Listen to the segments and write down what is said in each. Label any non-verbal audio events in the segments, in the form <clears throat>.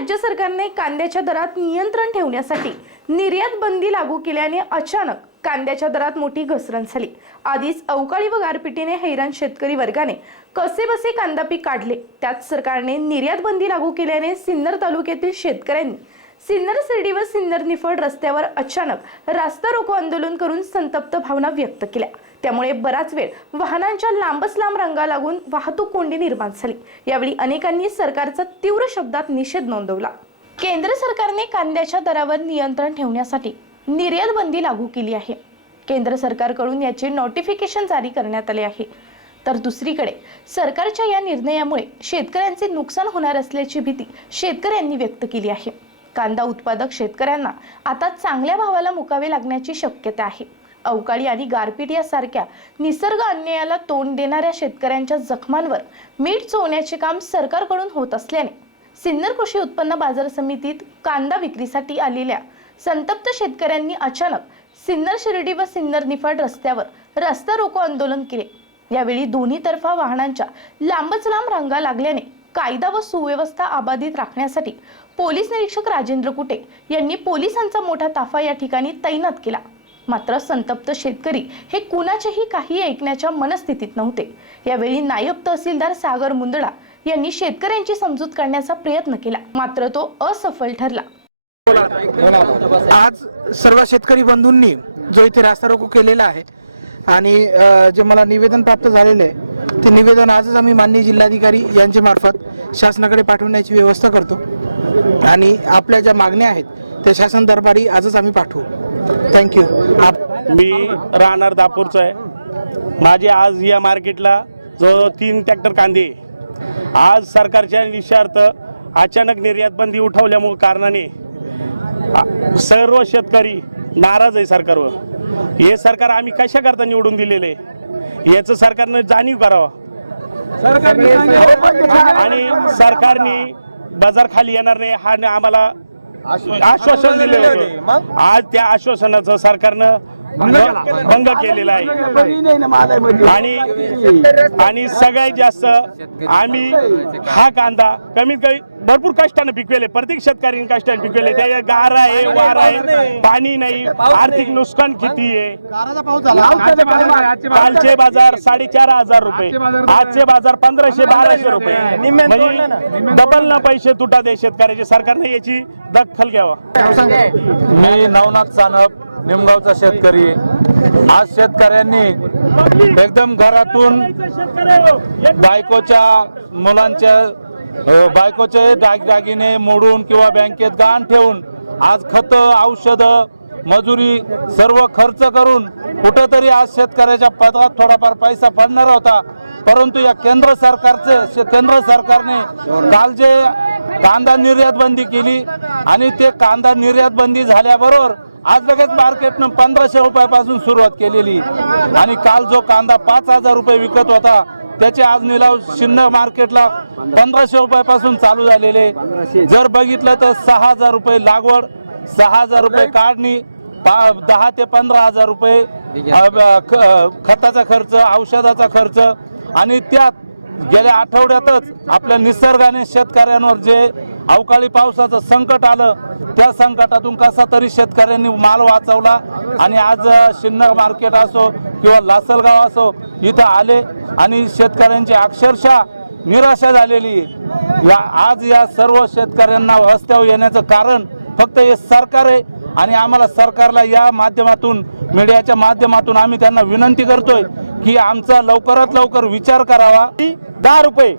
राज्य सरकारने कांद्याच्या दरात नियंत्रण ठेवण्यासाठी निर्यात बंदी लागू केल्याने अचानक कांद्याच्या दरात मोठी घसरण झाली. आधीच अवकाळी व गारपिटीने हैराण शेतकरी वर्गाने कसेबसे कांदा पीक काढले? त्यात सरकारने निर्यात बंदी लागू केल्याने सिन्नर तालुक्यातील शेतकऱ्यांनी सिन्नर शिर्डी व सिन्नर निफड रस्त्यावर अचानक रास्ता रोको आंदोलन करून संतप्त भावना व्यक्त केल्या. त्यामुळे बराच वेळ वाहनांच्या लांबच लांब रंगा लागून वाहतूक कोंडी निर्माण झाली. यावेळी अनेकांनी सरकारचा तीव्र शब्दात निषेध नोंदवला. केंद्र सरकारने कांद्याच्या दरावर नियंत्रण ठेवण्यासाठी निर्यात बंदी लागू केली आहे. केंद्र सरकारकडून याचे नोटिफिकेशन जारी करण्यात आले आहे. तर दुसरीकडे सरकारच्या या निर्णयामुळे शेतकऱ्यांचे नुकसान होणार असल्याची भीती शेतकऱ्यांनी व्यक्त केली आहे. कांदा उत्पादक शेतकऱ्यांना आता चांगल्या भावाला मुकावे लागण्याची शक्यता आहे. अवकाळी आणि गारपीट यासारख्या निसर्ग अन्यायाला तोंड देणाऱ्या शेतकऱ्यांच्या जखमांवर मीठ चोवण्याचे काम सरकारकडून होत असल्याने सिन्नर कृषी उत्पन्न बाजार समितीत कांदा विक्रीसाठी आलेल्या संतप्त शेतकऱ्यांनी अचानक सिन्नर शिर्डी व सिन्नर निफाड रस्त्यावर रस्ता रोको आंदोलन केले. यावेळी दोन्ही तर्फा वाहनांच्या लांबच लांब रांगा लागल्याने कायदा व सुव्यवस्था अबाधित राखण्यासाठी पोलीस निरीक्षक राजेंद्र कुटे यांनी पोलिसांचा मोठा ताफा या ठिकाणी तैनात केला. मात्र संतप्त शेतकरी हे कुणाचेही काही ऐकण्याच्या मनस्थितीत नव्हते. यावेळी नायब तहसीलदार सागर मुंदडा यांनी शेतकऱ्यांची समजूत काढण्याचा प्रयत्न केला. मात्र तो असफल ठरला. आज सर्व शेतकरी बंधूंनी जो इथे रास्ता रोको केलेला आहे आणि जे मला निवेदन प्राप्त झालेले आहे ते निवेदन आजच आम्ही माननीय जिल्हाधिकारी यांच्या मार्फत शासनाकडे पाठवण्याची व्यवस्था करतो. आणि आपल्या ज्या मागण्या आहेत त्या शासन दरबारी आजच आम्ही पाठवू. थँक्यू आप मी राहणार दापूरचा आहे माझे आज या मार्केटला जो तीन ट्रॅक्टर कांदे. आज सरकारच्या निश्चार्थ अचानक निर्यात बंदी उठवल्यामुळे कारणाने सर्व शेतकरी नाराज आहे सरकारवर हे सरकार आम्ही कशाकरता निवडून दिलेले आहे? याचं सरकारनं जाणीव करावं आणि सरकारने बाजार खाली येणार नाही हा आम्हाला आश्वासन दिले होते. आज त्या आश्वासनाचं सरकारनं भंग केलेला आहे. आणि आणि सगळ्यात जास्त आम्ही हा कांदा कमीत कमी भरपूर कष्टाने पिकवेले. प्रत्येक शेतकऱ्यांनी कष्टाने पिकवेले. त्या गार आहे वार आहे पाणी नाही. आर्थिक नुकसान किती आहे? कालचे बाजार साडेचार हजार रुपये. आजचे बाजार पंधराशे बाराशे रुपये. म्हणजे डबल न. पैसे तुटा दे शेतकऱ्याचे. सरकारने याची दखल घ्यावा. मी नवनाथ सानप निमगावचा शेतकरी. आज शेतकऱ्यांनी एकदम घरातून बायकोच्या मुलांच्या बायकोचे दागदागिने मोडून किंवा बँकेत गहाण ठेवून आज खतं औषधं मजुरी सर्व खर्च करून कुठंतरी आज शेतकऱ्याच्या पदात थोडाफार पैसा पडणार होता. परंतु या केंद्र सरकारचे केंद्र सरकारने काल जे कांदा निर्यात बंदी केली आणि ते कांदा निर्यात बंदी झाल्याबरोबर आज लगेच मार्केटनं पंधराशे रुपयापासून सुरुवात केलेली. आणि काल जो कांदा पाच हजार रुपये विकत होता त्याचे आज निलाव शिन्न मार्केटला पंधराशे रुपयापासून चालू झालेले. जर बघितलं तर सहा हजार रुपये लागवड सहा हजार रुपये काढणी पा दहा ते पंधरा हजार रुपये खताचा खर्च औषधाचा खर्च आणि त्यात गेल्या आठवड्यातच आपल्या निसर्गाने शेतकऱ्यांवर जे अवकाळी पावसाचं संकट आलं त्या संकटातून कसा तरी शेतकऱ्यांनी माल वाचवला आणि आज शिन्नर मार्केट असो किंवा लासलगाव असो इथं आले आणि शेतकऱ्यांची अक्षरशः निराशा झालेली आहे. या आज या सर्व शेतकऱ्यांना रस्त्यावर येण्याचं कारण फक्त हे सरकार आहे आणि आम्हाला सरकारला या माध्यमातून मीडियाच्या माध्यमातून आम्ही त्यांना विनंती करतोय की आमचा लवकरात लवकर विचार करावा. दहा रुपये.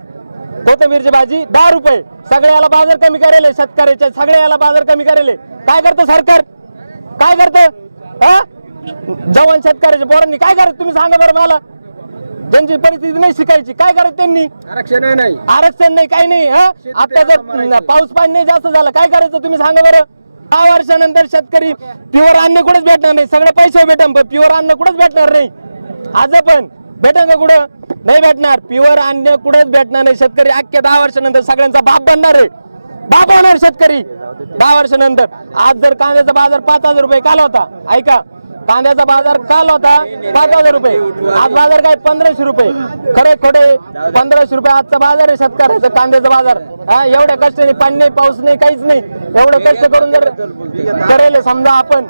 कोथंबीरची भाजी दहा रुपये. सगळ्याला बाजार कमी करेल शेतकऱ्याच्या सगळ्याला बाजार कमी करेल काय करतं सरकार? काय करतं? हा? जवान शेतकऱ्याच्या पोरांनी काय करत? तुम्ही सांगा बरं मला. ज्यांची परिस्थिती नाही शिकायची. काय करत त्यांनी? आरक्षण नाही. आरक्षण नाही काही नाही हा? आता जर पाऊस पाणी नाही जास्त झालं काय करायचं तुम्ही सांगा बरं? दहा वर्षानंतर शेतकरी प्युअर अन्न कुठेच भेटणार नाही. सगळं पैसे भेटन पण प्युअर अन्न कुठेच भेटणार नाही. आज पण. भेटन का कुठं? नाही भेटणार. प्युअर अन्न कुठंच भेटणार नाही. शेतकरी अख्ख्या दहा वर्षानंतर सगळ्यांचा बाप बनणार आहे. बाप होणार शेतकरी. दहा वर्षानंतर. आज जर कांद्याचा बाजार पाच हजार रुपये काल होता. ऐका. कांद्याचा बाजार काल होता पाच हजार रुपये. आज बाजार काय पंधराशे रुपये. खरे खोटे पंधराशे रुपये आजचा बाजार आहे शेतकऱ्याचा कांद्याचा बाजार. हा एवढ्या कष्टाने पाणी नाही पाऊस नाही काहीच नाही. एवढं कष्ट करून जर करेल समजा आपण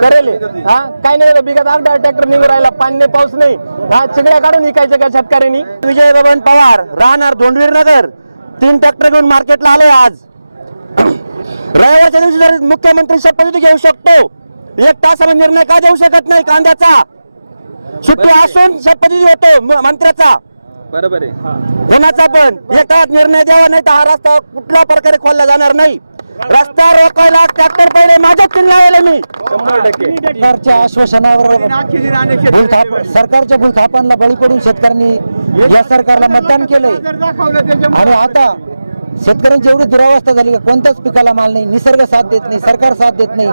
करेल हा काय नाही होतं बिगात आगदा ट्रॅक्टर निघून राहिला पाणी नाही पाऊस नाही. हा चिगड्या काढून विकायचे का शेतकऱ्यांनी? विजय बाबन पवार राहणार धोंडवीर नगर. तीन ट्रॅक्टर घेऊन मार्केटला आलोय आज. <clears throat> रविवारच्या दिवशी जर मुख्यमंत्री शपथ घेऊ शकतो एक तासामध्ये निर्णय का देऊ शकत नाही कांद्याचा? सुट्टी असून शपथविधी होतो म- मंत्र्याचा. बरोबर आहे. कोणाचा पण. एक तास निर्णय द्यावा नाही तर हा रस्ता कुठल्या प्रकारे खोलला जाणार नाही. रस्ता रोखायला ट्रॅक्टर पहिले माझ्याच चिन्ह लावले मी. शंभर टक्के. सरकारच्या आश्वासनावर भूलथाप सरकारच्या भूलथापांना बळी पडून शेतकऱ्यांनी या सरकारला मतदान केलंय. आणि आता शेतकऱ्यांची एवढी दुरावस्था झाली का कोणत्याच पिकाला माल नाही निसर्ग साथ देत नाही सरकार साथ देत नाही.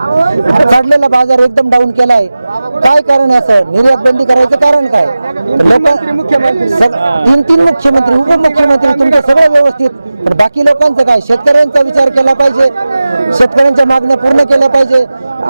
चढलेला बाजार एकदम डाऊन केलाय. काय कारण आहे असं? निर्यात बंदी करायचं कारण काय? लोक तीन तीन मुख्यमंत्री उपमुख्यमंत्री तुमचं सगळं व्यवस्थित. पण बाकी लोकांचं काय? शेतकऱ्यांचा विचार केला पाहिजे. शेतकऱ्यांच्या मागण्या पूर्ण केल्या पाहिजे.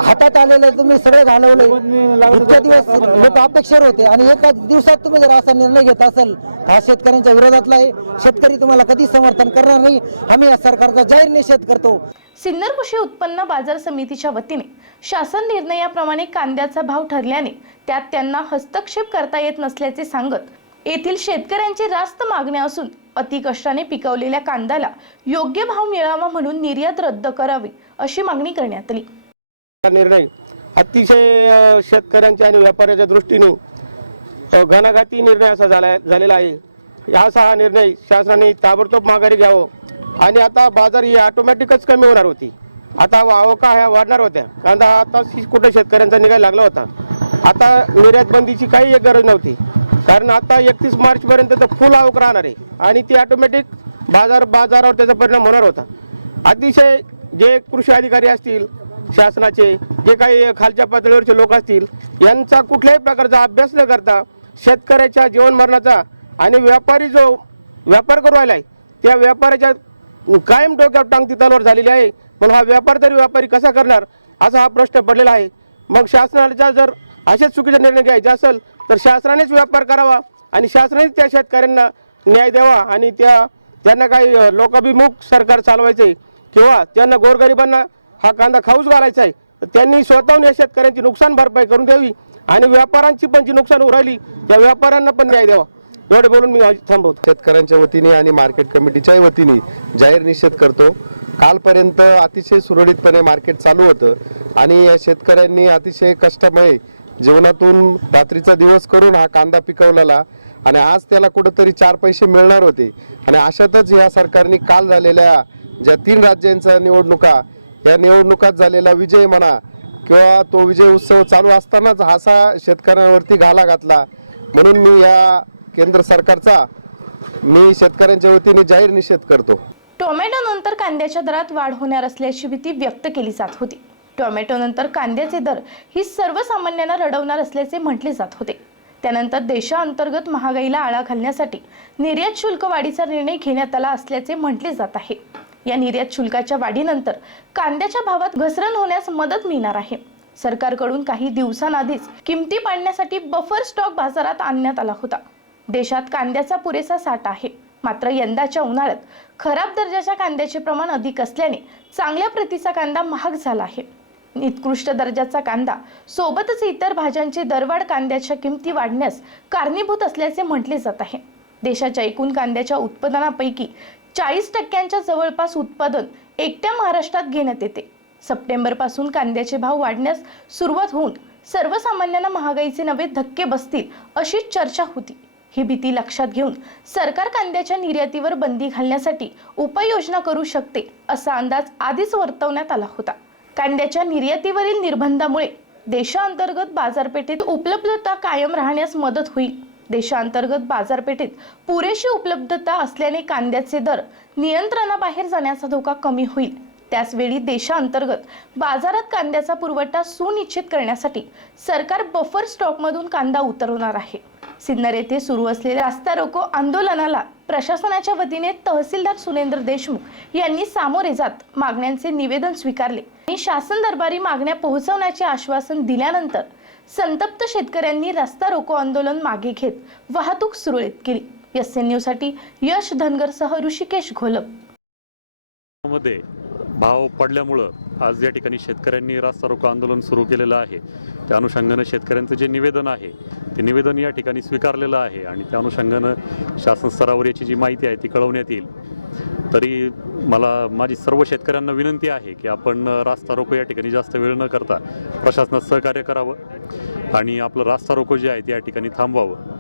हातात आलेलं तुम्ही सगळं घालवलंय. इतक्या दिवस लोक अपेक्षेवर होते आणि एका दिवसात तुम्ही जर असा निर्णय घेत असाल हा शेतकऱ्यांच्या विरोधातला आहे. शेतकरी तुम्हाला कधी समर्थन करणार नाही. आम्ही या सरकारचा जाहीर निषेध करतो. सिन्नर कृषी उत्पन्न बाजार समितीच्या वतीने शासन निर्णयाप्रमाणे कांद्याचा भाव ठरल्याने त्यात त्यांना हस्तक्षेप करता येत नसल्याचे सांगत येथील शेतकऱ्यांची रास्त मागण्या असून अति कष्टाने पिकवलेल्या कांद्याला योग्य भाव मिळावा म्हणून निर्यात रद्द करावी अशी मागणी करण्यात आली. हा निर्णय अतिशय अ, शेतकऱ्यांच्या आणि व्यापाऱ्याच्या दृष्टीने अ, घणाघाती निर्णय असा झाला झालेला आहे. असा हा निर्णय शासनाने ताबडतोब माघारी घ्यावं. आणि आता बाजार ही ऑटोमॅटिकच कमी होणार होती. आता आवका ह्या वाढणार होत्या. कांदा हा आता कुठं शेतकऱ्यांचा निघायला लागला होता. आता निर्यात बंदीची काही एक गरज नव्हती. कारण आता एकतीस मार्चपर्यंत तर फुल आवक राहणार आहे. आणि ती ऑटोमॅटिक बाजार बाजारावर त्याचा परिणाम होणार होता. अतिशय जे कृषी अधिकारी असतील शासनाचे जे काही खालच्या पातळीवरचे लोक असतील यांचा कुठल्याही प्रकारचा अभ्यास न करता शेतकऱ्याच्या जीवनमरणाचा आणि व्यापारी जो व्यापार करू राहिला आहे त्या व्यापाऱ्याच्या कायम डोक्यावर टांगती तलवार झालेली आहे. म्हणून हा व्यापार तरी व्यापारी कसा करणार असा हा प्रश्न पडलेला आहे. मग शासनाचा जर असेच चुकीचा निर्णय घ्यायचा असेल तर शासनानेच व्यापार करावा आणि शासनानेच त्या शेतकऱ्यांना न्याय द्यावा आणि त्या त्यांना काही लोकाभिमुख सरकार चालवायचं आहे किंवा त्यांना गोरगरिबांना हा कांदा खाऊच घालायचा आहे तर त्यांनी स्वतःहून या शेतकऱ्यांची नुकसान भरपाई करून द्यावी आणि व्यापाऱ्यांची पण जी नुकसान होऊ राहिली त्या व्यापाऱ्यांना पण न्याय द्यावा. एवढे बोलून मी थांबवतो. शेतकऱ्यांच्या वतीने आणि मार्केट कमिटीच्याही वतीने जाहीर निषेध करतो. कालपर्यंत अतिशय सुरळीतपणे मार्केट चालू होतं आणि या शेतकऱ्यांनी अतिशय कष्टमय जीवनातून रात्रीचा दिवस करून हा कांदा पिकवलेला आणि आज त्याला कुठंतरी चार पैसे मिळणार होते. आणि अशातच ह्या सरकारने काल झालेल्या ज्या तीन राज्यांच्या निवडणुका या निवडणुकात झालेला विजय म्हणा किंवा तो विजय उत्सव चालू असतानाच हासा शेतकऱ्यांवरती घाला घातला. म्हणून मी या केंद्र सरकारचा मी शेतकऱ्यांच्या वतीने जाहीर निषेध करतो. टोमॅटो नंतर कांद्याच्या दरात वाढ होणार असल्याची भीती व्यक्त केली जात होती. टोमॅटोनंतर कांद्याचे दर ही सर्वसामान्यांना रडवणार असल्याचे म्हटले जात होते. त्यानंतर देशाअंतर्गत महागाईला आळा घालण्यासाठी निर्यात शुल्क वाढीचा निर्णय घेण्यात आला असल्याचे म्हटले जात आहे. या निर्यात शुल्काच्या वाढीनंतर कांद्याच्या भावात घसरण होण्यास मदत मिळणार आहे. सरकारकडून काही दिवसांआधीच किमती पाडण्यासाठी बफर स्टॉक बाजारात आणण्यात आला होता. देशात कांद्याचा पुरेसा साठा आहे. मात्र यंदाच्या उन्हाळ्यात खराब दर्जाच्या कांद्याचे प्रमाण अधिक असल्याने चांगल्या प्रतीचा कांदा महाग झाला आहे. निकृष्ट दर्जाचा कांदा सोबतच इतर भाज्यांची दरवाढ कांद्याच्या किमती वाढण्यास कारणीभूत असल्याचे म्हटले जात आहे. देशाच्या एकूण कांद्याच्या उत्पादनापैकी चाळीस टक्क्यांच्या जवळपास उत्पादन एकट्या महाराष्ट्रात घेण्यात येते. सप्टेंबरपासून कांद्याचे भाव वाढण्यास सुरुवात होऊन सर्वसामान्यांना महागाईचे नवे धक्के बसतील अशी चर्चा होती. ही भीती लक्षात घेऊन सरकार कांद्याच्या निर्यातीवर बंदी घालण्यासाठी उपाययोजना करू शकते असा अंदाज आधीच वर्तवण्यात आला होता. कांद्याच्या निर्यातीवरील निर्बंधामुळे देशांतर्गत बाजारपेठेत उपलब्धता कायम राहण्यास मदत होईल. देशांतर्गत बाजारपेठेत पुरेशी उपलब्धता असल्याने कांद्याचे दर नियंत्रणाबाहेर जाण्याचा धोका कमी होईल. त्याचवेळी देशांतर्गत बाजारात कांद्याचा पुरवठा सुनिश्चित करण्यासाठी सरकार बफर स्टॉकमधून कांदा उतरवणार आहे. सिन्नर येथे सुरू असलेल्या रास्ता रोको आंदोलनाला प्रशासनाच्या वतीने तहसीलदार सुरेंद्र देशमुख यांनी सामोरे जात मागण्यांचे निवेदन स्वीकारले. आणि शासन दरबारी मागण्या पोहोचवण्याचे आश्वासन दिल्यानंतर संतप्त शेतकऱ्यांनी रस्ता रोको आंदोलन मागे घेत वाहतूक सुरळीत केली. एस एन न्यूजसाठी यश धनगरसह ऋषिकेश घोलप. मध्ये भाव पडल्यामुळं आज या ठिकाणी शेतकऱ्यांनी रास्ता रोको आंदोलन सुरू केलेलं आहे. त्या अनुषंगानं शेतकऱ्यांचं जे निवेदन आहे ते निवेदन या ठिकाणी स्वीकारलेलं आहे आणि त्या अनुषंगानं शासन स्तरावर याची जी माहिती आहे ती कळवण्यात येईल. तरी मला माझी सर्व शेतकऱ्यांना विनंती आहे की आपण रास्ता रोको या ठिकाणी जास्त वेळ न करता प्रशासनात सहकार्य करावं आणि आपलं रास्ता रोको जे आहे ते या ठिकाणी थांबवावं.